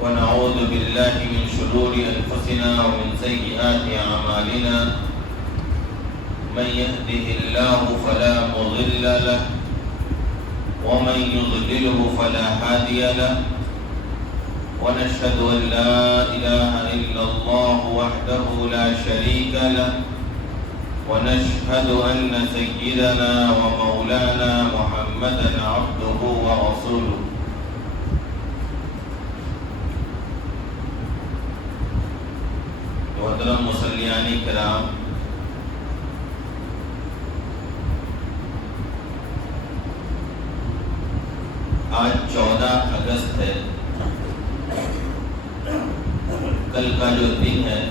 ونعوذ بالله من شرور أنفسنا ومن سيئات أعمالنا من يهده الله فلا مضل له ومن يضلله فلا هادي له ونشهد أن لا إله إلا الله وحده لا شريك له ونشهد أن سيدنا ومولانا محمدا عبده ورسوله محترم مصلیان کرام، آج 14 اگست ہے۔ کل کا جو دن ہے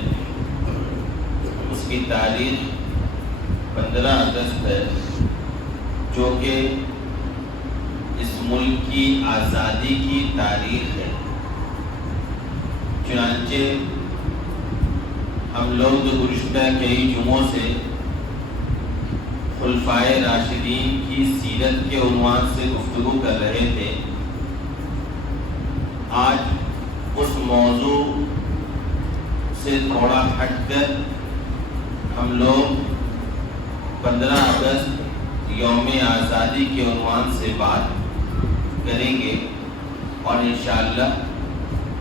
اس کی تاریخ 15 اگست ہے، جو کہ اس ملک کی آزادی کی تاریخ ہے۔ چنانچہ ہم لوگ گزشتہ کئی جمعوں سے خلفائے راشدین کی سیرت کے عنوان سے گفتگو کر رہے تھے۔ آج اس موضوع سے تھوڑا ہٹ کر ہم لوگ 15 اگست یوم آزادی کے عنوان سے بات کریں گے، اور انشاءاللہ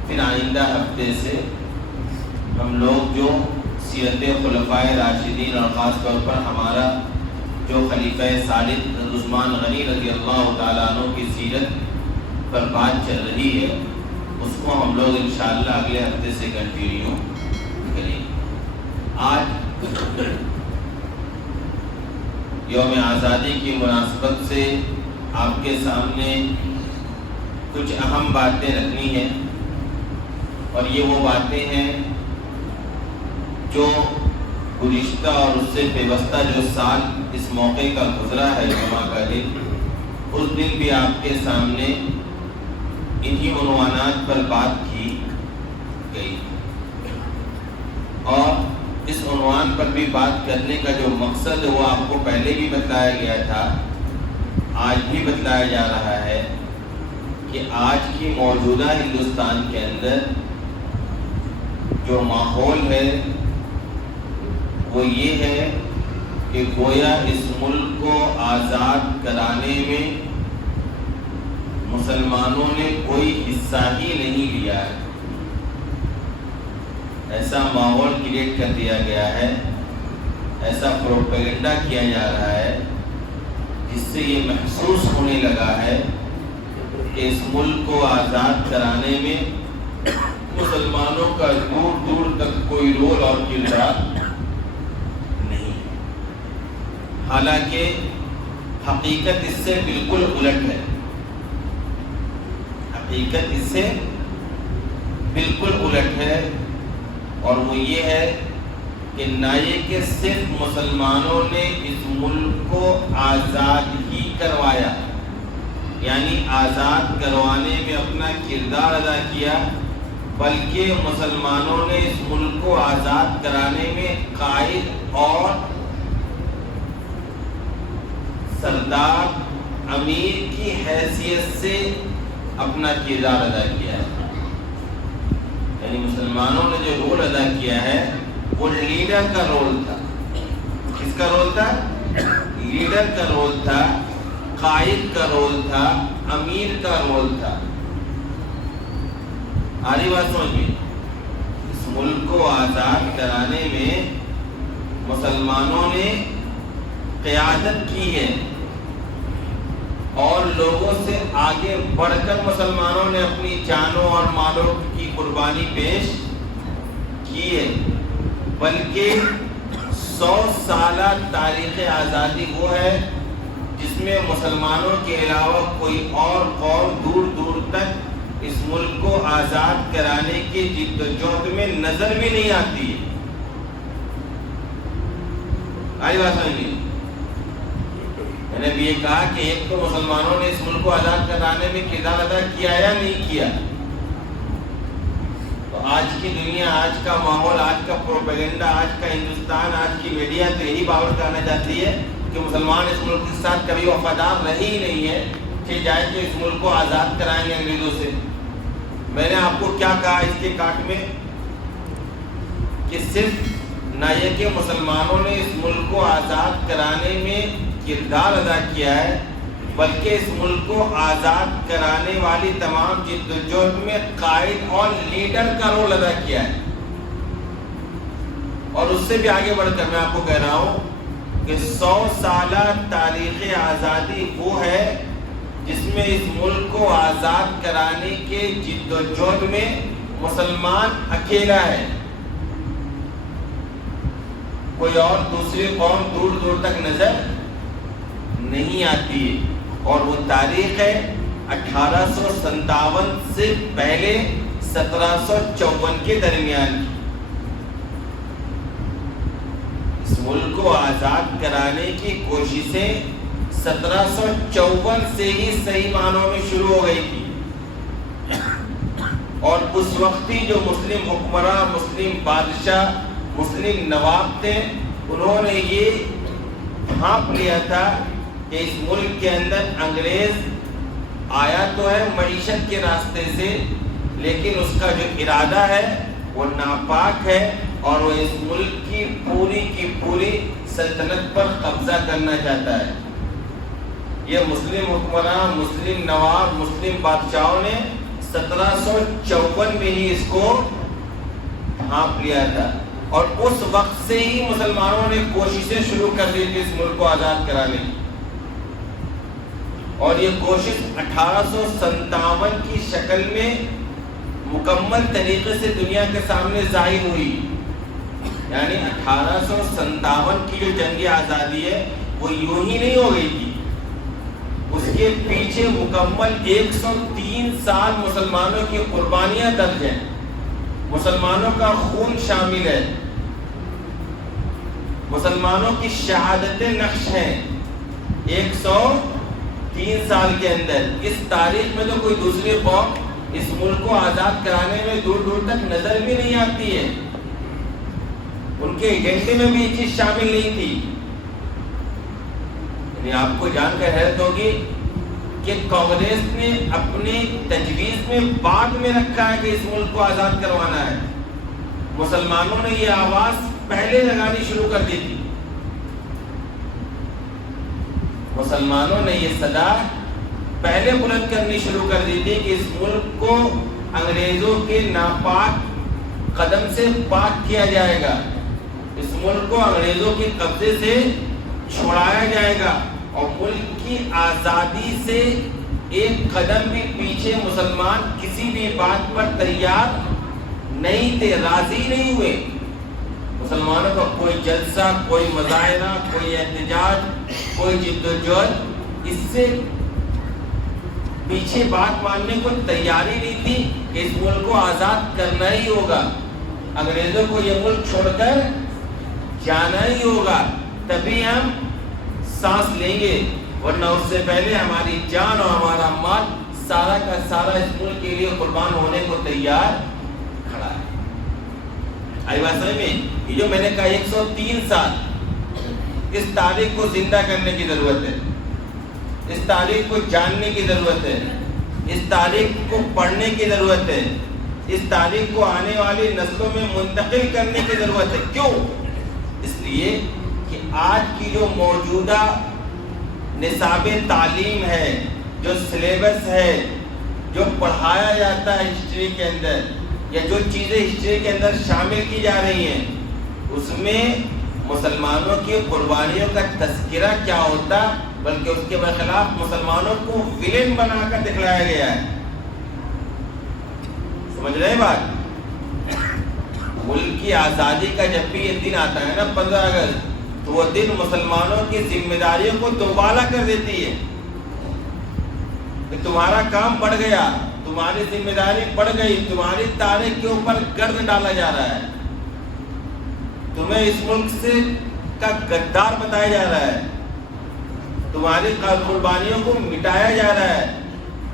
پھر آئندہ ہفتے سے ہم لوگ جو سیرت خلفائے راشدین اور خاص طور پر ہمارا جو خلیفہ ثالث عثمان غنی رضی اللہ تعالیٰ عنہ کی سیرت پر بات چل رہی ہے، اس کو ہم لوگ انشاءاللہ اگلے ہفتے سے کنٹینیو کریں گے۔ آج یوم آزادی کی مناسبت سے آپ کے سامنے کچھ اہم باتیں رکھنی ہیں، اور یہ وہ باتیں ہیں جو گزشتہ اور اس سے پیوستہ جو سال اس موقع کا گزرا ہے جمعہ کا دن، اس دن بھی آپ کے سامنے انہی عنوانات پر بات کی گئی، اور اس عنوان پر بھی بات کرنے کا جو مقصد ہے وہ آپ کو پہلے بھی بتلایا گیا تھا، آج بھی بتلایا جا رہا ہے کہ آج کی موجودہ ہندوستان کے اندر جو ماحول ہے وہ یہ ہے کہ گویا اس ملک کو آزاد کرانے میں مسلمانوں نے کوئی حصہ ہی نہیں لیا ہے۔ ایسا ماحول کریٹ کر دیا گیا ہے، ایسا پروپیگنڈا کیا جا رہا ہے، جس سے یہ محسوس ہونے لگا ہے کہ اس ملک کو آزاد کرانے میں مسلمانوں کا دور دور تک کوئی رول اور کردار نہیں، حالانکہ حقیقت اس سے بالکل الٹ ہے۔ حقیقت اس سے بالکل الٹ ہے، اور وہ یہ ہے کہ نہ یہ کہ صرف مسلمانوں نے اس ملک کو آزاد ہی کروایا، یعنی آزاد کروانے میں اپنا کردار ادا کیا، بلکہ مسلمانوں نے اس ملک کو آزاد کرانے میں قائد اور سردار امیر کی حیثیت سے اپنا کردار ادا کیا ہے۔ یعنی مسلمانوں نے جو رول ادا کیا ہے وہ لیڈر کا رول تھا۔ کس کا رول تھا؟ لیڈر کا رول تھا، قائد کا رول تھا، امیر کا رول تھا۔ آری بات سمجھئے، اس ملک کو آزاد کرانے میں مسلمانوں نے قیادت کی ہے، اور لوگوں سے آگے بڑھ کر مسلمانوں نے اپنی جانوں اور مالوں کی قربانی پیش کی ہے، بلکہ 100 سالہ تاریخ آزادی وہ ہے جس میں مسلمانوں کے علاوہ کوئی اور قوم دور دور تک اس ملک کو آزاد کرانے کی جد و جہد میں نظر بھی نہیں آتی ہے۔ آئی بات سمجھ گئی؟ میں نے بھی یہ کہا کہ ایک تو مسلمانوں نے اس ملک کو آزاد کرانے میں کردار ادا کیا یا نہیں کیا. تو آج کی دنیا، آج کا ماحول، آج کا پروپیگنڈا، آج کا ہندوستان، آج کی میڈیا تو یہی باور کرنا چاہتی ہے کہ مسلمان اس ملک کے ساتھ کبھی وفادار رہے ہی نہیں ہے کہ جائے کہ اس ملک کو آزاد کرائیں گے انگریزوں سے. میں نے آپ کو کیا کہا اس کے کاٹ میں کہ صرف نہ یہ کہ مسلمانوں نے اس ملک کو آزاد کرانے میں کردار ادا کیا ہے، بلکہ اس ملک کو آزاد کرانے والی تمام جدوجہد میں قائد اور لیڈر کا رول ادا کیا ہے. اور اس سے بھی آگے بڑھ کر میں آپ کو کہہ رہا ہوں کہ 100 سالہ تاریخ آزادی وہ ہے جس میں اس ملک کو آزاد کرانے کے جدوجہد میں مسلمان اکیلا ہے. کوئی اور دوسری قوم دور دور تک نظر نہیں آتی ہے. اور وہ تاریخ ہے 1857 سے پہلے 1754 کے درمیان کی. اس ملک کو آزاد کرانے کی کوششیں 1754 سے ہی صحیح معنوں میں شروع ہو گئی تھی. اور اس وقت ہی جو مسلم حکمراں، مسلم بادشاہ، مسلم نواب تھے، انہوں نے یہ بھانپ لیا تھا کہ اس ملک کے اندر انگریز آیا تو ہے معیشت کے راستے سے، لیکن اس کا جو ارادہ ہے وہ ناپاک ہے اور وہ اس ملک کی پوری سلطنت پر قبضہ کرنا چاہتا ہے. یہ مسلم حکمراں، مسلم نواب، مسلم بادشاہوں نے 1754 میں ہی اس کو بھانپ لیا تھا. اور اس وقت سے ہی مسلمانوں نے کوششیں شروع کر دی تھی اس ملک کو آزاد کرانے کی. اور یہ کوشش 1857 کی شکل میں مکمل طریقے سے دنیا کے سامنے ظاہر ہوئی. یعنی 1857 کی جو جنگ آزادی ہے وہ یوں ہی نہیں ہو گئی تھی. اس کے پیچھے مکمل 103 سال مسلمانوں کی قربانیاں درج ہیں، مسلمانوں کا خون شامل ہے، مسلمانوں کی شہادتیں نقش ہیں. 103 سال کے اندر اس تاریخ میں تو کوئی دوسری قوم اس ملک کو آزاد کرانے میں دور دور تک نظر بھی نہیں آتی ہے. ان کے ایجنڈے میں بھی یہ چیز شامل نہیں تھی. یعنی آپ کو جان کر حیرت ہوگی کہ کانگریس نے اپنی تجویز میں بعد میں رکھا ہے کہ اس ملک کو آزاد کروانا ہے. مسلمانوں نے یہ آواز پہلے لگانی شروع کر دی تھی. مسلمانوں نے یہ صدا پہلے بلند کرنی شروع کر دی تھی کہ اس ملک کو انگریزوں کے ناپاک قدم سے پاک کیا جائے گا، اس ملک کو انگریزوں کے قبضے سے چھڑایا جائے گا، اور ملک کی آزادی سے ایک قدم بھی پیچھے مسلمان کسی بھی بات پر تیار نہیں تھے، راضی نہیں ہوئے. مسلمانوں کا کوئی جلسہ، کوئی مظاہرہ، کوئی احتجاج، کوئی جدوجہد اس سے پیچھے بات ماننے کو تیاری نہیں تھی کہ اس ملک کو آزاد کرنا ہی ہوگا، انگریزوں کو یہ ملک چھوڑ کر جانا ہی ہوگا، تبھی ہم سانس لیں گے، ورنہ اس سے پہلے ہماری جان اور ہمارا مال سارا کا سارا اس ملک کے لیے قربان ہونے کو تیار کھڑا ہے. آئی بات سمجھ میں؟ یہ جو میں نے کہا 103 سال، اس تاریخ کو زندہ کرنے کی ضرورت ہے، اس تاریخ کو جاننے کی ضرورت ہے، اس تاریخ کو پڑھنے کی ضرورت ہے، اس تاریخ کو آنے والی نسلوں میں منتقل کرنے کی ضرورت ہے. کیوں؟ اس لیے کہ آج کی جو موجودہ نصاب تعلیم ہے، جو سلیبس ہے، جو پڑھایا جاتا ہے ہسٹری کے اندر، یا جو چیزیں ہسٹری کے اندر شامل کی جا رہی ہیں، اس میں مسلمانوں کی قربانیوں کا تذکرہ کیا ہوتا، بلکہ اس کے برخلاف مسلمانوں کو ویلن بنا کر دکھلایا گیا ہے. سمجھ رہے ہیں بات؟ ملک کی آزادی کا جب بھی یہ دن آتا ہے نا 15 اگست، تو وہ دن مسلمانوں کی ذمہ داریوں کو دوبالا کر دیتی ہے کہ تمہارا کام بڑھ گیا، تمہاری ذمہ داری بڑھ گئی، تمہاری تاریخ کے اوپر گرد ڈالا جا رہا ہے، تمہیں اس ملک سے کا غدار بتایا جا رہا ہے، تمہاری قربانیوں کو مٹایا جا رہا ہے،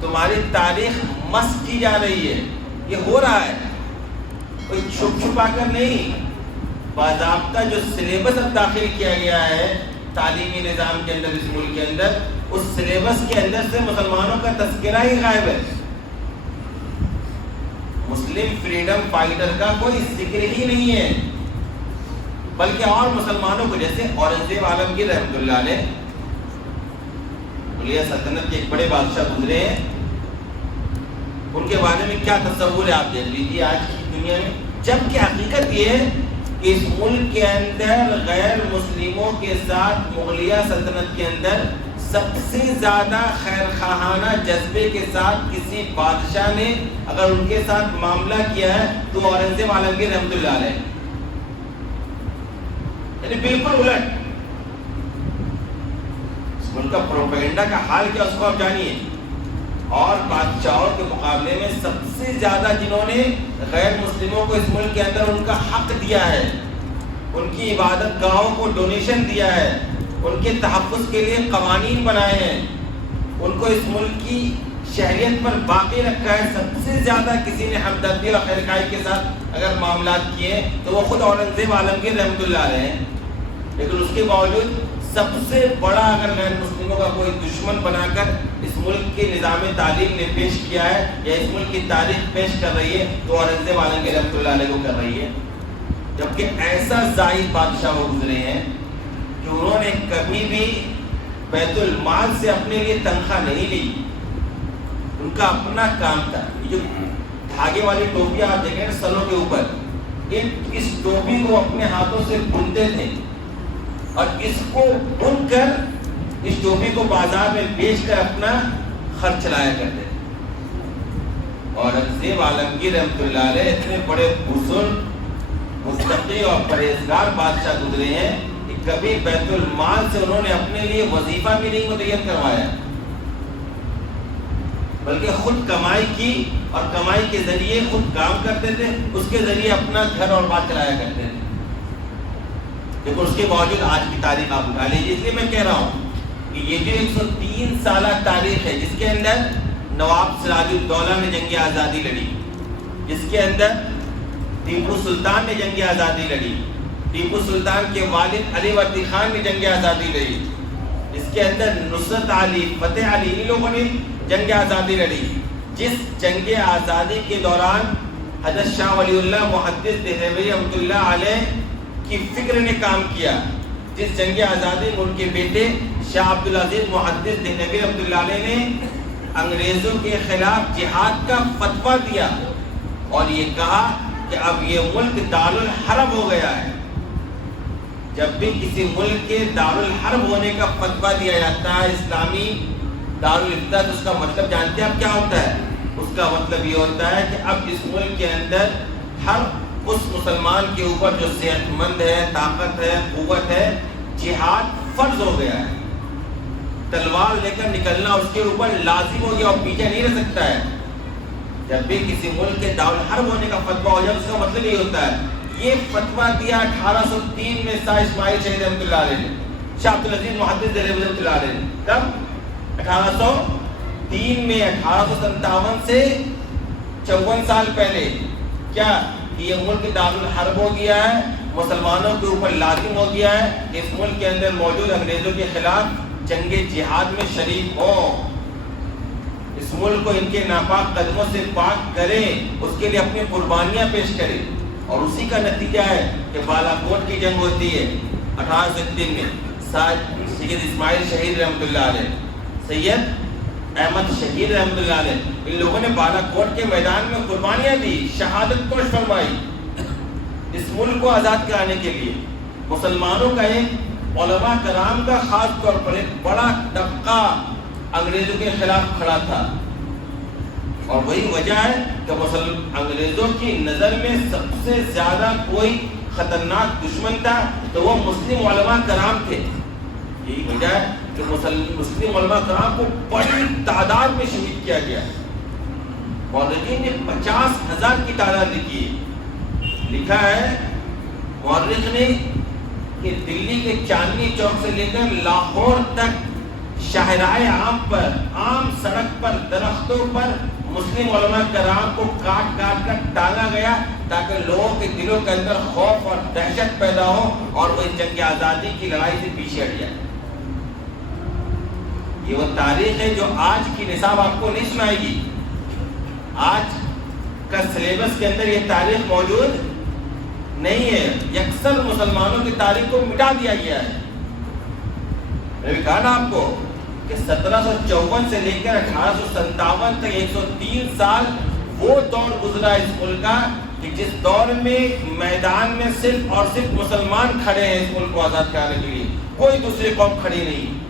تمہاری تاریخ مسخ کی جا رہی ہے. یہ ہو رہا ہے، کوئی چھپ چھپا کر نہیں. باضابطہ جو سلیبس اب داخل کیا گیا ہے تعلیمی نظام کے اندر اس ملک کے اندر، اس سلیبس کے اندر سے مسلمانوں کا تذکرہ ہی غائب ہے. مسلم فریڈم فائٹر کا کوئی ذکر ہی نہیں ہے، بلکہ اور مسلمانوں کو، جیسے اورنگزیب عالمگیر رحمۃ اللہ علیہ، اولیاء سلطنت کے ایک بڑے بادشاہ گزرے ہیں، ان کے بارے میں کیا تصور ہے آپ دیکھ لیجیے آج کی دنیا میں. جبکہ حقیقت یہ ہے کہ اس ملک کے اندر غیر مسلموں کے ساتھ مغلیہ سلطنت کے اندر سب سے زیادہ خیر خواہانہ جذبے کے ساتھ کسی بادشاہ نے اگر ان کے ساتھ معاملہ کیا ہے تو اورنگزیب عالمگیر رحمۃ اللہ علیہ. یعنی بالکل الٹ. اس ملک کا پروپیگنڈا کا حال کیا اس کو آپ جانیے. اور بادشاہوں کے مقابلے میں سب سے زیادہ جنہوں نے غیر مسلموں کو اس ملک کے اندر ان کا حق دیا ہے، ان کی عبادت گاہوں کو ڈونیشن دیا ہے، ان کے تحفظ کے لیے قوانین بنائے ہیں، ان کو اس ملک کی شہریت پر باقی رکھا ہے، سب سے زیادہ کسی نے ہمدردی اور خیرخواہی کے ساتھ اگر معاملات کیے تو وہ خود اورنگزیب عالمگیر رحمۃ اللہ علیہ ہیں. لیکن اس کے باوجود سب سے بڑا اگر غیر مسلموں کا کوئی دشمن بنا کر اس ملک کے نظام تعلیم نے پیش کیا ہے یا اس ملک کی تاریخ پیش کر رہی ہے تو اورنگزیب عالمگیر رحمۃ اللہ علیہ کو کر رہی ہے. جبکہ ایسا زاہد بادشاہ وہ گزرے ہیں کہ انہوں نے کبھی بھی بیت المال سے اپنے لیے تنخواہ نہیں لی. ان کا اپنا کام تھا. یہ جو دھاگے والی ٹوپیاں آپ دیکھیں سروں کے اوپر، اس ٹوپی کو اپنے ہاتھوں سے بنتے تھے اور اس کو بن کر اس ٹوپی کو بازار میں بیچ کر اپنا خرچ چلایا کرتے تھے. اورنگزیب عالمگیر رحمۃ اللہ علیہ اتنے بڑے بزرگ مستقی اور پرہیزگار بادشاہ گزرے ہیں کہ کبھی بیت المال سے انہوں نے اپنے لیے وظیفہ بھی نہیں متعین کروایا، بلکہ خود کمائی کی اور کمائی کے ذریعے خود کام کرتے تھے، اس کے ذریعے اپنا گھر اور بات چلایا کرتے تھے. لیکن اس کے باوجود آج کی تاریخ آپ اٹھا لیجیے. اس لیے میں کہہ رہا ہوں کہ یہ جو 103 سالہ تاریخ ہے جس کے اندر نواب سراج الدولہ نے جنگ آزادی لڑی، جس کے اندر ٹیپو سلطان نے جنگ آزادی لڑی، ٹیپو سلطان کے والد علی وردی خان نے جنگ آزادی لڑی، اس کے اندر نصرت علی، فتح علی، ان لوگوں نے جنگ آزادی لڑی. جس جنگ آزادی کے دوران حضرت شاہ ولی اللہ محدث دہلوی رحمۃ اللہ علیہ کی فکر نے کام کیا، جس جنگ آزادی میں ان کے بیٹے شاہ عبدالعزیز محدث دہلوی رحمۃ اللہ علیہ نے انگریزوں کے خلاف جہاد کا فتویٰ دیا اور یہ کہا کہ اب یہ ملک دارالحرب ہو گیا ہے. جب بھی کسی ملک کے دارالحرب ہونے کا فتویٰ دیا جاتا ہے، اسلامی دارالفتہ، تو اس کا مطلب جانتے ہیں اب کیا ہوتا ہے؟ اس کا مطلب یہ ہوتا ہے کہ اب اس ملک کے اندر ہر اس مسلمان کے اوپر جو صحت مند ہے، طاقت ہے، قوت ہے، جہاد فرض ہو گیا ہے. تلوار لے کر نکلنا اس کے اوپر لازم ہو گیا اور پیچھے نہیں رہ سکتا ہے. جب بھی کسی ملک کے دارالحرب ہونے کا فتویٰ ہو جائے اس کا مطلب یہ ہوتا ہے. یہ فتویٰ دیا 1803 میں شاہ اسماعیل شہید رحمۃ اللہ علیہ نے، شاہ عبدالعزیز محدث دہلوی رحمۃ اللہ علیہ نے. کب؟ 1803 میں. 1857 سے 54 سال پہلے. کیا یہ ملک دارالحرب ہو گیا ہے، مسلمانوں کے اوپر لازم ہو گیا ہے کہ اس ملک کے اندر موجود انگریزوں کے خلاف جنگ جہاد میں شریک ہوں، اس ملک کو ان کے ناپاک قدموں سے پاک کریں، اس کے لیے اپنی قربانیاں پیش کریں. اور اسی کا نتیجہ ہے کہ بالا کوٹ کی جنگ ہوتی ہے 1803 میں. سید اسماعیل شہید رحمۃ اللہ علیہ، سید احمد شہید رحمۃ اللہ علیہ، ان لوگوں نے بالا کوٹ کے میدان میں قربانیاں دی، شہادت کوش فرمائی اس ملک کو آزاد کرانے کے لیے. مسلمانوں کا ایک علماء کرام کا خاص طور پر ایک بڑا طبقہ انگریزوں کے خلاف کھڑا تھا، اور وہی وجہ ہے کہ انگریزوں کی نظر میں سب سے زیادہ کوئی خطرناک دشمن تھا تو وہ مسلم علماء کرام تھے. یہی وجہ ہے کہ مسلم علماء کرام کو بڑی تعداد میں شہید کیا گیا. مورخین نے 50,000 کی تعداد لکھی ہے. لکھا ہے مورخ نے کہ دلی کے چاندنی چوک سے لے کر لاہور تک شاہراہ عام پر، عام سڑک پر، درختوں پر مسلم علماء کرام کو کاٹ کاٹ کر ٹانگا گیا تاکہ لوگوں کے دلوں کے اندر خوف اور دہشت پیدا ہو اور وہ جنگ آزادی کی لڑائی سے پیچھے ہٹ جائے۔ یہ وہ تاریخ ہے جو آج کی نصاب آپ کو نہیں سنائے گی۔ آج کا سلیبس کے اندر یہ تاریخ موجود نہیں ہے۔ یکسر مسلمانوں کی تاریخ کو مٹا دیا گیا ہے۔ میں نے کہا نا آپ کو کہ 1754 سے لے کر 1857 تک 103 سال وہ دور گزرا اس ملک کا کہ جس دور میں میدان میں صرف اور صرف مسلمان کھڑے ہیں اس ملک کو آزاد کرانے کے لیے، کوئی دوسری قوم کھڑی نہیں۔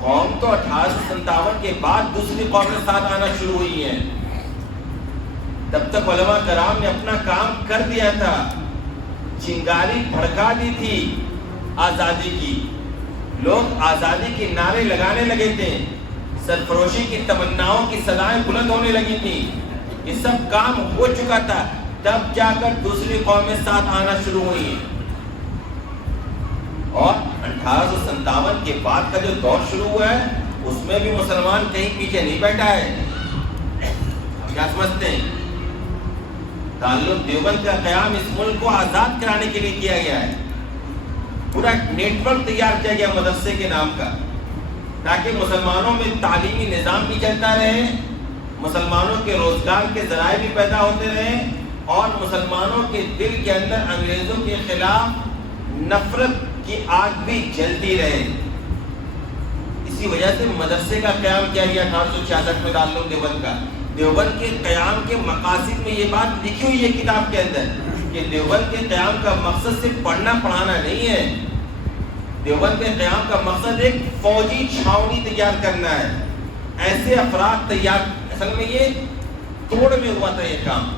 قوم تو 1857 کے بعد دوسری قومیں ساتھ آنا شروع ہوئی ہیں، تب تک علماء کرام نے اپنا کام کر دیا تھا، چنگاری بھڑکا دی تھی آزادی کی، لوگ آزادی کے نعرے لگانے لگے تھے، سرفروشی کی تمناؤں کی صدائیں بلند ہونے لگی تھیں، یہ سب کام ہو چکا تھا، تب جا کر دوسری قومیں ساتھ آنا شروع ہوئی۔ اور 1857 کے بعد کا جو دور شروع ہوا ہے اس میں بھی مسلمان کہیں پیچھے نہیں بیٹھا ہے۔ کیا سمجھتے ہیں؟ تعلق دیوبند کا قیام اس ملک کو آزاد کرانے کے لیے کیا گیا ہے۔ پورا نیٹ ورک تیار کیا گیا مدرسے کے نام کا، تاکہ مسلمانوں میں تعلیمی نظام بھی چلتا رہے، مسلمانوں کے روزگار کے ذرائع بھی پیدا ہوتے رہیں، اور مسلمانوں کے دل کے اندر انگریزوں کے خلاف نفرت کی آگ بھی جلتی رہے۔ اسی وجہ سے مدرسے کا قیام کیا گیا 1866 میں دارالعلوم دیوبند کا۔ دیوبند کے قیام کے مقاصد میں یہ بات لکھی ہوئی ہے کتاب کے اندر کہ دیوبند کے قیام کا مقصد صرف پڑھنا پڑھانا نہیں ہے، دیوبند کے قیام کا مقصد ایک فوجی چھاؤنی تیار کرنا ہے، ایسے افراد تیار۔ اصل میں یہ توڑ میں ہوا تھا یہ کام۔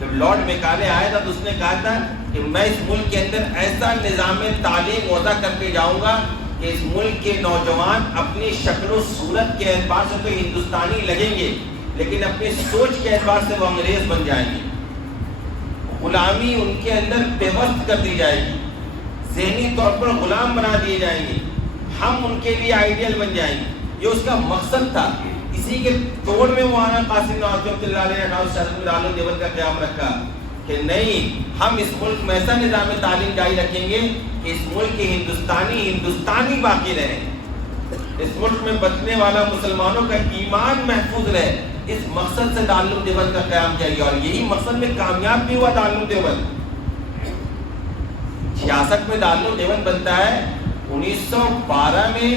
جب لارڈ میکالے آیا تھا تو اس نے کہا تھا کہ میں اس ملک کے اندر ایسا نظام تعلیم وضع کر کے جاؤں گا کہ اس ملک کے نوجوان اپنی شکل و صورت کے اعتبار سے تو ہندوستانی لگیں گے، لیکن اپنی سوچ کے اعتبار سے وہ انگریز بن جائیں گے۔ غلامی ان کے اندر پیوست کر دی جائے گی، ذہنی طور پر غلام بنا دیے جائیں گے، ہم ان کے لیے آئیڈیل بن جائیں گے۔ یہ اس کا مقصد تھا۔ اسی کے توڑ میں مولانا قاسم نواز رحمۃ اللہ علیہ نے دارالعلوم دیوبند کا قیام رکھا کہ نہیں، ہم اس ملک میں ایسا نظام تعلیم جاری رکھیں گے کہ اس ملک کے ہندوستانی باقی رہیں، اس ملک میں بچنے والا مسلمانوں کا ایمان محفوظ رہے۔ اس مقصد سے دارالعلوم دیوبند کا قیام کیا گیا، اور یہی مقصد میں کامیاب بھی ہوا دارالعلوم دیوبند۔ 66 میں دارالعلوم دیوبند بنتا ہے، 1912 میں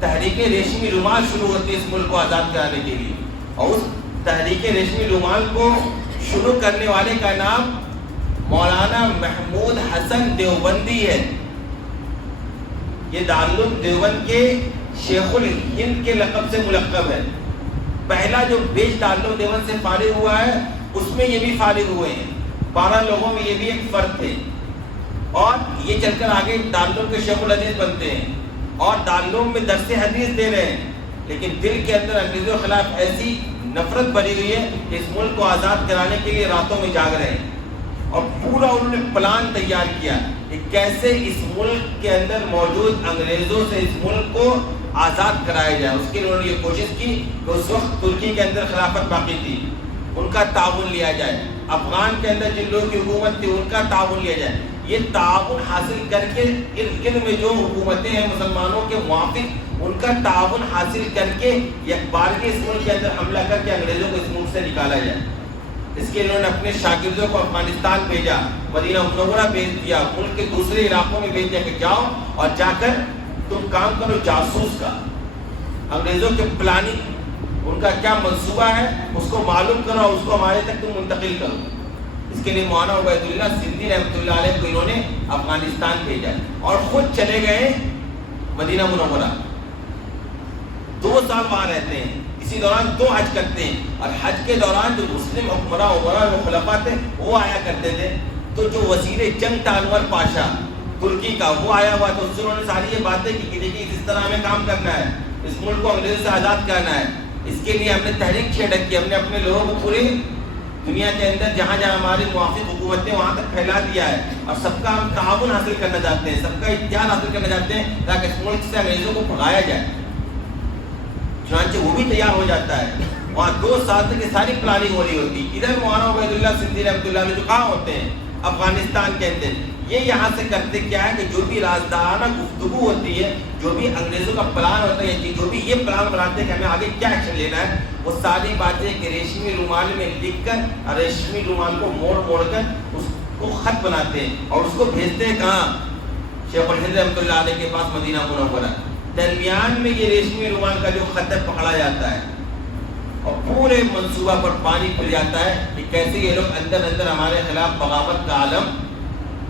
تحریک ریشمی رومال شروع ہوتی ہے اس ملک کو آزاد کرانے کے لیے، اور اس تحریک ریشمی رومال کو شروع کرنے والے کا نام مولانا محمود حسن دیوبندی ہے۔ یہ دارالعلوم دیوبند کے شیخ الہند کے لقب سے ملقب ہے۔ پہلا جو بیچ دارالعلوم دیوبند سے فارغ ہوا ہے اس میں یہ بھی فارغ ہوئے ہیں، 12 لوگوں میں یہ بھی ایک فرد تھے، اور یہ چل کر آگے دارالعلوم کے شیخ الحدیث بنتے ہیں اور دارالعلوم میں درس حدیث دے رہے ہیں، لیکن دل کے اندر انگریزوں کے خلاف ایسی نفرت بھری ہوئی ہے کہ اس ملک کو آزاد کرانے کے لیے راتوں میں جاگ رہے ہیں، اور پورا انہوں نے پلان تیار کیا کہ کیسے اس ملک کے اندر موجود انگریزوں سے اس ملک کو آزاد کرایا جائے۔ اس کے لیے انہوں نے یہ کوشش کی کہ اس وقت ترکی کے اندر خلافت باقی تھی، ان کا تعاون لیا جائے، افغان کے اندر جن لوگوں کی حکومت تھی ان کا تعاون لیا جائے۔ یہ تعاون حاصل کر کے ارد گرد میں جو حکومتیں ہیں مسلمانوں کے موافق، ان کا تعاون حاصل کر کے یکبارگی اس ملک کے اندر حملہ کر کے انگریزوں کو اس ملک سے نکالا جائے۔ اس کے لیے انہوں نے اپنے شاگردوں کو افغانستان بھیجا، مدینہ منورہ بھیج دیا، ملک کے دوسرے علاقوں میں بھیج دیا کہ جاؤ اور جا کر تم کام کرو جاسوس کا، انگریزوں کے پلاننگ، ان کا کیا منصوبہ ہے اس کو معلوم کرو، اس کو ہمارے تک تم منتقل کرو۔ اس کے لیے مولانا عبید اللہ سندھی رحمۃ اللہ علیہ کو انہوں نے افغانستان بھیجا اور خود چلے گئے مدینہ منورہ، 2 سال وہاں رہتے ہیں، اسی دوران 2 حج کرتے ہیں، اور حج کے دوران جو مسلم حکمراں عمراء و خلفاء تھے وہ آیا کرتے تھے، تو جو وزیر جنگ تھا انور پاشا ترکی کا، وہ آیا ہوا تو اس سے انہوں نے ساری یہ باتیں کی کہ دیکھیے کس طرح ہمیں کام کرنا ہے، اس ملک کو انگریزوں سے آزاد کرنا ہے، اس کے لیے ہم نے تحریک چھیڑ رکھی، ہم نے اپنے لوگوں کو پورے دنیا کے اندر جہاں جہاں ہماری موافق حکومت نے وہاں تک پھیلا دیا ہے، اور سب کا ہم تعاون حاصل کرنا چاہتے ہیں، سب کا اتحاد حاصل کرنا چاہتے ہیں تاکہ اس ملک سے انگریزوں کو بھگایا جائے۔ چنانچہ وہ بھی تیار ہو جاتا ہے، وہاں 2 سال تک یہ ساری پلاننگ ہو رہی ہوتی۔ ادھر مولانا عبید اللہ سندھی رحمۃ اللہ علیہ جو کہاں ہوتے ہیں افغانستان کے اندر، یہ یہاں سے کرتے کیا ہے کہ جو بھی رازدارانہ گفتگو ہوتی ہے، جو بھی انگریزوں کا پلان ہوتا ہے، جو بھی یہ پلان بناتے ہیں کہ ہمیں آگے کیا ایکشن لینا ہے، وہ ساری باتیں ایک ریشمی رومال میں لکھ کر اور ریشمی رومال کو موڑ موڑ کر اس کو خط بناتے ہیں اور اس کو بھیجتے ہیں کہاں؟ شیخ الہند رحمۃ اللہ علیہ کے پاس مدینہ منورہ۔ درمیان میں یہ ریشمی رومال کا جو خط ہے پکڑا جاتا ہے اور پورے منصوبہ پر پانی پھر جاتا ہے کہ کیسے یہ لوگ اندر اندر ہمارے خلاف بغاوت کا عالم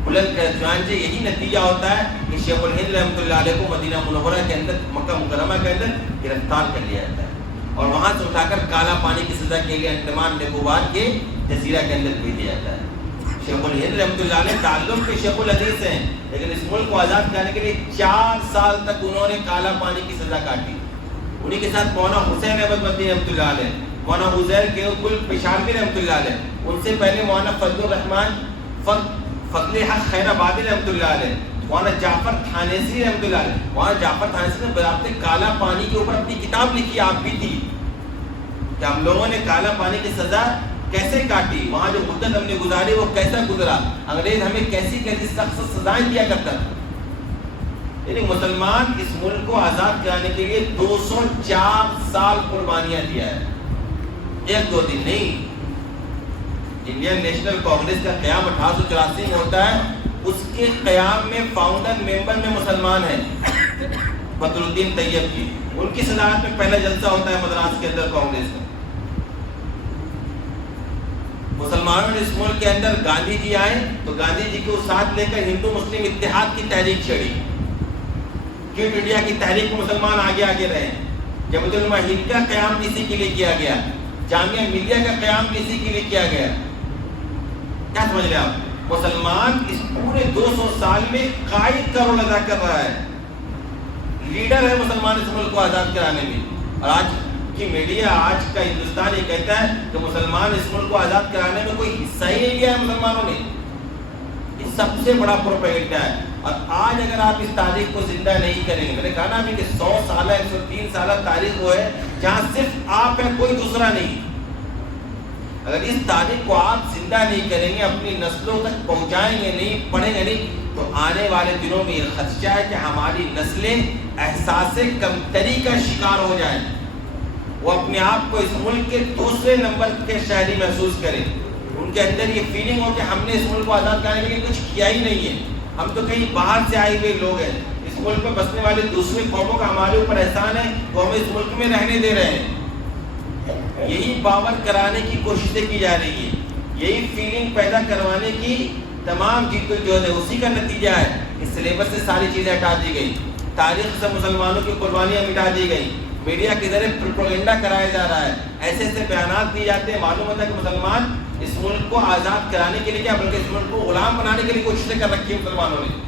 بلند کر۔ چنانچہ یہی نتیجہ ہوتا ہے کہ شیخ الہند رحمۃ اللہ علیہ کو مدینہ منورہ کے اندر، مکہ مکرمہ کے اندر گرفتار کر لیا جاتا ہے اور وہاں سے اٹھا کر کالا پانی کی سزا کے لیے انڈمان نکوبار کے جزیرہ کے اندر بھیجا جاتا ہے۔ شیخ الہند رحمۃ اللہ علیہ تعلق کے شیخ الحدیث ہیں، لیکن اس ملک کو آزاد کرانے کے لیے 4 سال تک انہوں نے کالا پانی کی سزا کاٹی۔ انہی کے ساتھ مولانا حسین احمد مدنی رحمۃ اللہ علیہ، مولانا حزیر کے گل پشاوری رحمۃ اللہ علیہ، ان سے پہلے مولانا فضل الرحمان فضل حق خیر آبادی رحمۃ اللہ علیہ، مولانا جعفر تھانیسی رحمۃ اللہ علیہ۔ مولانا جعفر تھانیسی نے برابط کالا پانی کے اوپر اپنی کتاب لکھی، آپ بھی تھی، کہ ہم لوگوں نے کالا پانی کی سزا کیسے کاٹی، وہاں جو مدت ہم نے گزاری وہ کیسا گزرا، انگریز ہمیں کیسی کیسی سخت سزائیں دیا کرتا تھا۔ یعنی مسلمان اس ملک کو آزاد کرانے کے لیے 204 سال قربانیاں دیا ہے، 1-2 دن نہیں۔ انڈین نیشنل کانگریس کا قیام 1884 میں ہوتا ہے، اس کے قیام میں فاؤنڈر ممبر میں مسلمان ہیں بدر الدین طیب کی، ان کی صدارت میں پہلا جلسہ ہوتا ہے مدراس کے اندر کانگریس کا۔ مسلمانوں نے اس ملک کے اندر گاندھی جی آئے تو گاندھی جی کو ساتھ لے کر ہندو مسلم اتحاد کی تحریک چھڑی، کوئٹ انڈیا کی تحریک میں مسلمان آگے آگے رہے۔ جمعیت علماء ہند کا قیام کسی کے لیے کیا گیا، جامعہ ملیہ کا قیام کسی کے لیے کیا گیا۔ کیا سمجھ رہے آپ؟ مسلمان اس پورے 200 سال میں قائد کا رول ادا کر رہا ہے، لیڈر ہے مسلمان اس ملک کو آزاد کرانے میں۔ اور آج کی میڈیا، آج کا ہندوستان یہ کہتا ہے کہ مسلمان اس ملک کو آزاد کرانے میں کوئی حصہ ہی نہیں لیا ہے مسلمانوں نے، یہ سب سے بڑا پروپیگنڈا ہے۔ اور آج اگر آپ اس تاریخ کو زندہ نہیں کریں گے، میں نے کہا نا ابھی کہ 100 سالہ 103 سالہ تاریخ وہ ہے جہاں صرف آپ ہے، کوئی دوسرا نہیں۔ اگر اس تاریخ کو آپ زندہ نہیں کریں گے، اپنی نسلوں تک پہنچائیں گے نہیں، پڑھیں گے نہیں، تو آنے والے دنوں میں یہ خدشہ ہے کہ ہماری نسلیں احساس کمتری کا شکار ہو جائیں، وہ اپنے آپ کو اس ملک کے دوسرے نمبر کے شہری محسوس کریں، ان کے اندر یہ فیلنگ ہو کہ ہم نے اس ملک کو آزاد کرانے کے لیے کچھ کیا ہی نہیں ہے، ہم تو کہیں باہر سے آئے ہوئے لوگ ہیں، اس ملک میں بسنے والے دوسرے قوموں کا ہمارے اوپر احسان ہے، وہ ہمیں اس ملک میں رہنے دے رہے ہیں۔ یہی باور کرانے کی کوششیں کی جا رہی ہیں، یہی فیلنگ پیدا کروانے کی تمام جدوجہد ہے، اسی کا نتیجہ ہے کہ سلیبس سے ساری چیزیں ہٹا دی گئی، تاریخ سے مسلمانوں کی قربانیاں مٹا دی گئی، میڈیا کے ذریعے پروپیگنڈا کرایا جا رہا ہے، ایسے ایسے بیانات دیے جاتے ہیں، معلوم ہوتا ہے کہ مسلمان اس ملک کو آزاد کرانے کے لیے کیا بلکہ اس ملک کو غلام بنانے کے لیے کوششیں کر رکھی ہیں مسلمانوں نے۔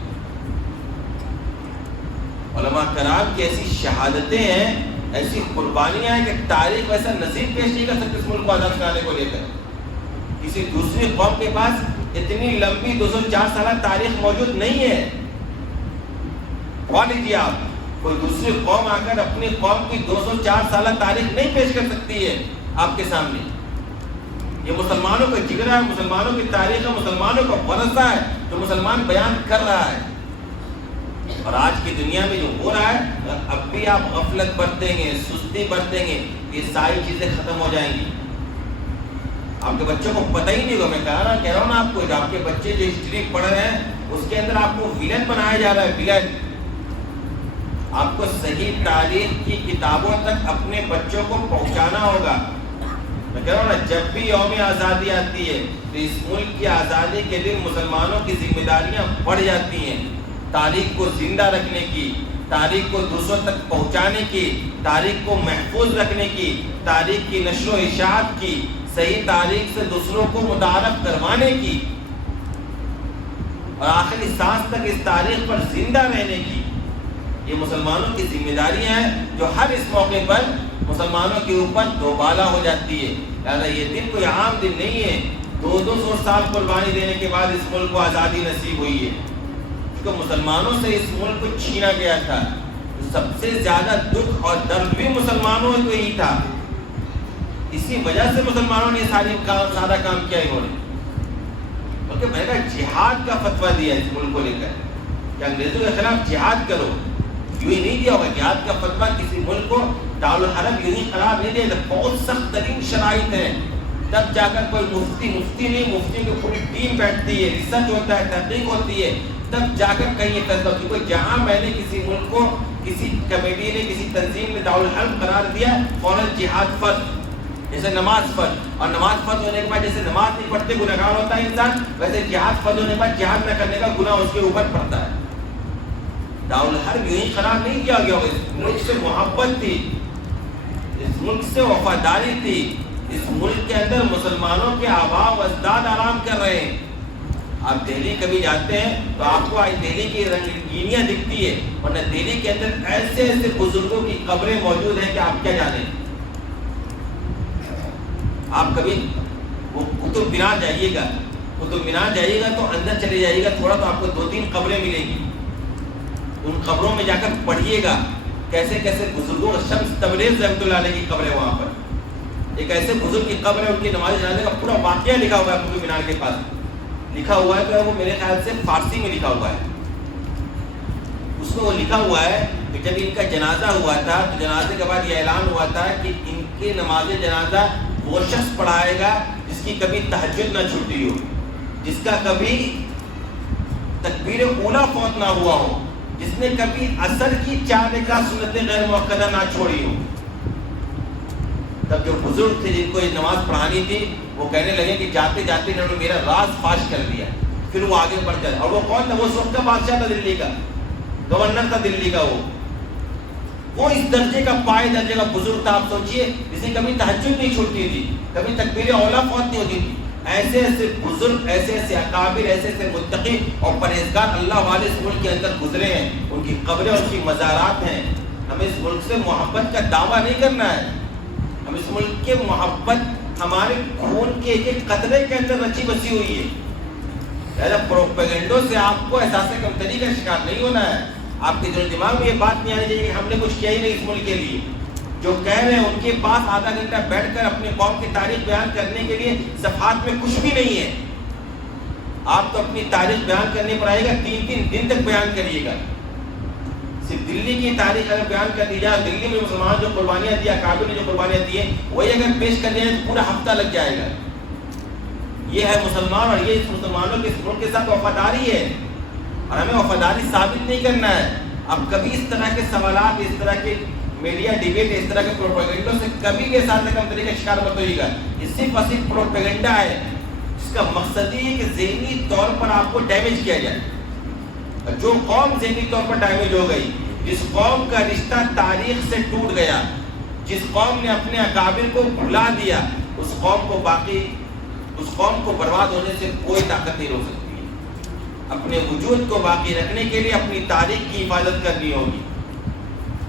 علماء کرام کی ایسی شہادتیں ہیں، ایسی قربانیاں ہیں کہ تاریخ ویسا نظیر پیش نہیں کر سکتی اس ملک کو آزاد کرانے کو لے کر۔ کسی دوسری قوم کے پاس اتنی لمبی 204 سالہ تاریخ موجود نہیں ہے۔ غور لیجیے آپ، کوئی دوسری قوم آ کر اپنی قوم کی 204 سالہ تاریخ نہیں پیش کر سکتی ہے آپ کے سامنے۔ یہ مسلمانوں کا جگر ہے، مسلمانوں کی تاریخ ہے، مسلمانوں کا ورثہ ہے جو مسلمان بیان کر رہا ہے۔ اور آج کی دنیا میں جو ہو رہا ہے، اب بھی آپ غفلت برتیں گے، سستی برتیں گے، یہ ساری چیزیں ختم ہو جائیں گی۔ آپ کے بچوں کو پتہ ہی نہیں ہوگا، میں کہہ رہا ہوں نا آپ کو، آپ کے بچے جو ہسٹری پڑھ رہے ہیں اس کے اندر آپ کو ویلن بنایا جا رہا ہے، ویلن۔ آپ کو صحیح تاریخ کی کتابوں تک اپنے بچوں کو پہنچانا ہوگا۔ میں کہہ رہا ہوں نا، جب بھی یوم آزادی آتی ہے تو اس ملک کی آزادی کے لیے مسلمانوں کی ذمہ داریاں بڑھ جاتی ہیں، تاریخ کو زندہ رکھنے کی، تاریخ کو دوسروں تک پہنچانے کی، تاریخ کو محفوظ رکھنے کی، تاریخ کی نشر و اشاعت کی، صحیح تاریخ سے دوسروں کو متعارف کروانے کی، اور آخری سانس تک اس تاریخ پر زندہ رہنے کی۔ یہ مسلمانوں کی ذمہ داریاں ہیں جو ہر اس موقع پر مسلمانوں کے اوپر دوبالا ہو جاتی ہے۔ لہٰذا یہ دن کوئی عام دن نہیں ہے. 200 سال قربانی دینے کے بعد اس ملک کو آزادی نصیب ہوئی ہے. کیونکہ مسلمانوں سے اس ملک کو چھینا گیا تھا. سب سے زیادہ دکھ اور درد بھی مسلمانوں کو ہی تھا. اسی وجہ سے مسلمانوں نے سارا کام کیا انہوں نے. بلکہ میں نے جہاد کا فتویٰ دیا اس ملک کو لے کر کہ انگریزوں کے خلاف جہاد کرو. یوں ہی نہیں دیا ہوگا جہاد کا فتویٰ کسی ملک کو دارالحرب یوں ہی قرار نہیں دیا. بہت سخت ترین شرائط ہیں. تب جا کر کوئی مفتی نہیں, مفتی کی پوری ٹیم بیٹھتی ہے, ریسرچ ہوتا ہے, تحقیق ہوتی ہے, تب جا کر کہیں یہ فیصلہ. کیونکہ جہاں میں نے کسی ملک کو کسی کمیٹی نے کسی تنظیم نے دارالحرب قرار دیا, فوراً جہاد فرض. جیسے نماز فرض, اور نماز فرض ہونے کے بعد جیسے نماز نہیں پڑھتے گنہگار ہوتا ہے انسان, ویسے جہاد فرض ہونے کے بعد جہاد نہ کرنے کا گناہ اس کے اوپر پڑتا ہے. دارالحرب یوں ہی قرار نہیں کیا گیا. اس ملک سے محبت تھی, اس ملک سے وفاداری تھی. اس ملک کے اندر مسلمانوں کے آباء و اجداد آرام کر رہے ہیں. آپ دہلی کبھی جاتے ہیں تو آپ کو آج دہلی کی رنگینیاں دکھتی ہے, ورنہ دہلی کے اندر ایسے ایسے بزرگوں کی قبریں موجود ہیں کہ آپ کیا جانیں. آپ کبھی وہ قطب مینار جائیے گا, قطب مینار جائیے گا تو اندر چلے جائیے گا تھوڑا, تو آپ کو 2-3 قبریں ملیں گی. ان قبروں میں جا کر پڑھیے گا کیسے کیسے بزرگوں, شمس تبریز رحمۃ اللہ علیہ کی قبر ہے وہاں پر. ایک ایسے بزرگ کی قبر ہے, ان کی نماز جنازے کا پورا واقعہ لکھا ہوا ہے قطب مینار کے پاس. لکھا ہوا ہے تو وہ میرے خیال سے فارسی میں لکھا ہوا ہے. اس میں وہ لکھا ہوا ہے کہ جب ان کا جنازہ ہوا تھا تو جنازے کے بعد یہ اعلان ہوا تھا کہ ان کے نماز جنازہ وہ شخص پڑھائے گا جس کی کبھی تہجد نہ چھٹی ہو, جس کا کبھی تکبیر اولیٰ فوت نہ ہوا ہو, جس نے کبھی عصر کی 4 رکعت سنت غیر مؤکدہ نہ چھوڑی ہو. تب جو بزرگ تھے جن کو یہ نماز پڑھانی تھی وہ کہنے لگے کہ جاتے جاتے انہوں نے میرا راز فاش کر دیا. پھر وہ آگے بڑھ کر, اور وہ کون تھا, وہ اس وقت کا بادشاہ تھا دلی کا, گورنر تھا دلی کا. وہ اس درجے کا پائے درجے کا بزرگ تھا. آپ سوچئے جسے کبھی تہجد نہیں چھوٹتی تھی, کبھی تکبیر اولیٰ فوت نہیں ہوتی تھی. ایسے ایسے بزرگ, ایسے ایسے اکابر, ایسے ایسے متقی اور پرہیزگار اللہ والے اس ملک کے اندر گزرے ہیں. ان کی قبریں, ان کی مزارات ہیں. ہمیں اس ملک سے محبت کا دعویٰ نہیں کرنا ہے. ہم اس ملک کے محبت ہمارے خون کے ایک ایک قطرے کے اندر رچی بسی ہوئی ہے. لہذا پروپیگنڈوں سے آپ کو احساس کمتری کا شکار نہیں ہونا ہے. آپ کے دل و دماغ میں یہ بات نہیں آنی چاہیے کہ ہم نے کچھ کیا ہی نہیں اس ملک کے لیے. جو کہہ رہے ہیں ان کے پاس آدھا گھنٹہ بیٹھ کر اپنے قوم کی تاریخ بیان کرنے کے لیے صفحات میں کچھ بھی نہیں ہے. آپ تو اپنی تاریخ بیان کرنے پر آئے گا 3 دن تک بیان کریے گا. صرف دلی کی تاریخ اگر بیان کر دی جائے, دلی میں مسلمان جو قربانیاں دیا, کابل نے جو قربانیاں دی ہیں, وہی اگر پیش کر دیا جائے تو پورا ہفتہ لگ جائے گا. یہ ہے مسلمان, اور یہ اس مسلمانوں کے اس ملک کے ساتھ وفاداری ہے, اور ہمیں وفاداری ثابت نہیں کرنا ہے. اب کبھی اس طرح کے سوالات, اس طرح کے میڈیا ڈیبیٹ, اس طرح کے پروپیگنڈوں سے کبھی بھی احساس کمتری کا شکار مت ہوئیے گا. یہ صرف اور صرف پروپیگنڈا ہے جس کا مقصد یہ ہے کہ ذہنی طور پر آپ کو ڈیمیج کیا جائے. جو قوم ذہنی طور پر ڈیمیج ہو گئی, جس قوم کا رشتہ تاریخ سے ٹوٹ گیا, جس قوم نے اپنے اکابر کو بھلا دیا, اس قوم کو برباد ہونے سے کوئی طاقت نہیں روک سکتی. اپنے وجود کو باقی رکھنے کے لیے اپنی تاریخ کی حفاظت کرنی ہوگی,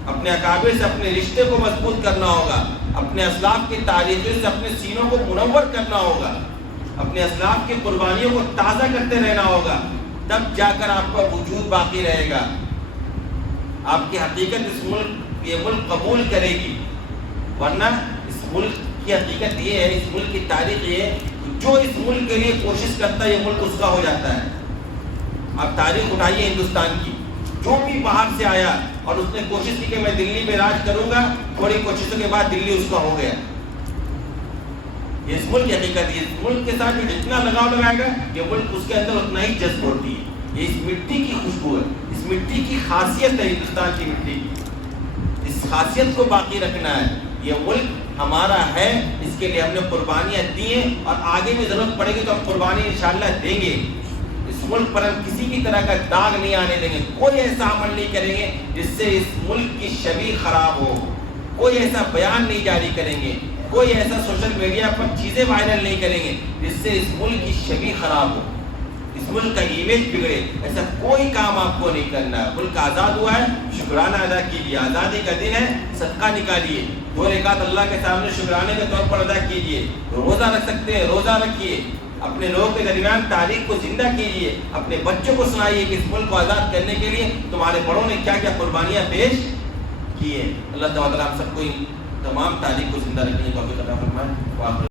اپنے اکابر سے اپنے رشتے کو مضبوط کرنا ہوگا, اپنے اسلاف کی تاریخ سے اپنے سینوں کو منور کرنا ہوگا, اپنے اسلاف کی قربانیوں کو تازہ کرتے رہنا ہوگا. تب جا کر آپ کا وجود باقی رہے گا. آپ کی حقیقت اس ملک, یہ ملک قبول کرے گی. ورنہ اس ملک کی حقیقت یہ ہے, اس ملک کی تاریخ یہ ہے, جو اس ملک کے لیے کوشش کرتا ہے یہ ملک اس کا ہو جاتا ہے. آپ تاریخ اٹھائیے ہندوستان کی, جو بھی باہر سے آیا اور اس نے کوشش کی کہ میں دلی میں راج کروں گا, تھوڑی کوششوں کے بعد دلی اس کا ہو گیا. یہ اس ملک کی حقیقت ہے. اس ملک کے ساتھ جو جتنا لگاؤ لگائے گا, یہ ملک اس کے اندر اتنا ہی جذب ہوتی ہے. یہ اس مٹی کی خوشبو ہے, اس مٹی کی خاصیت ہے ہندوستان کی مٹی کی. اس خاصیت کو باقی رکھنا ہے. یہ ملک ہمارا ہے, اس کے لیے ہم نے قربانیاں دی ہیں, اور آگے بھی ضرورت پڑے گی تو ہم قربانی انشاءاللہ دیں گے. اس ملک پر ہم کسی بھی طرح کا داغ نہیں آنے دیں گے. کوئی ایسا عمل نہیں کریں گے جس سے اس ملک کی شبیہ خراب ہو. کوئی ایسا بیان نہیں جاری کریں گے, کوئی ایسا سوشل میڈیا پر چیزیں وائرل نہیں کریں گے جس سے اس ملک کی شبیہ خراب ہو. اس اس ملک کا ایمیج بگڑے، ایسا کوئی کام آپ کو نہیں کرنا ہے۔ ملک آزاد ہوا ہے، شکرانہ ادا کیجیے، آزادی کا دن ہے، صدقہ نکالیے، 2 رکعت اللہ کے سامنے شکرانے کے طور پر ادا کیجیے، روزہ رکھ سکتے ہیں روزہ رکھیے، اپنے لوگوں کے درمیان تاریخ کو زندہ کیجیے، اپنے بچوں کو سنائیے کہ اس ملک کو آزاد کرنے کے لیے تمہارے بڑوں نے کیا کیا قربانیاں پیش کی ہیں۔ اللہ تعالیٰ ہم سب کو تمام تاریخ کو زندہ رکھنے کی توفیق عطا فرمائے۔